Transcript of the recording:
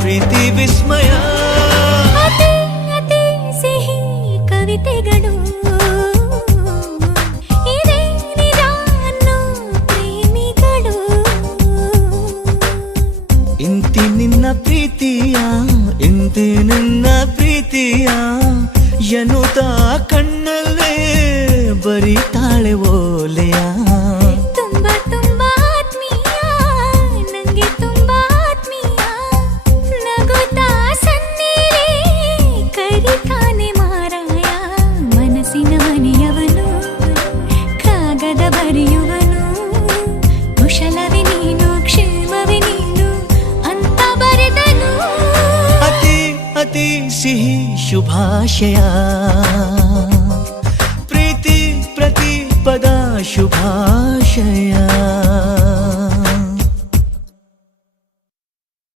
ಪ್ರೀತಿ ವಿಸ್ಮಯ. ಅತಿ ಅತಿ ಸಿಹಿ ಕವಿತೆಗಳು ಇದೇ ನಿಜ ಅನ್ನೋ ಪ್ರೇಮಿಗಳು. ಇಂತಿ ನಿನ್ನ ಪ್ರೀತಿಯ ಇಂತಿ ನಿನ್ನ ಪ್ರೀತಿಯ ಎನ್ನುತ್ತ ಕಣ್ಣಲ್ಲೇ ಬರೀತಾಳೆ ಓಲೆಯ. ತುಂಬಾ ತುಂಬಾ ಆತ್ಮೀಯ, ನಂಗೆ ತುಂಬಾ ಆತ್ಮೀಯ. ನಗುತ್ತಾ ಸನ್ನಿಲೇ ಕರಿತಾನೆ ಮಾರಾಯ. ಮನಸ್ಸಿನ ಮನೆಯವನು, ಕಾಗದ ಬರೆಯುವನು. ಕುಶಲವೇ ನೀನು, ಕ್ಷೇಮವೇ ನೀನು ಅಂತ ಬರೆದನು. ಅತಿ ಅತಿ ಸಿಹಿ ಶುಭಾಶಯ, ಪ್ರೀತಿ ಪ್ರತಿ ಪದ ಶುಭಾಶಯ.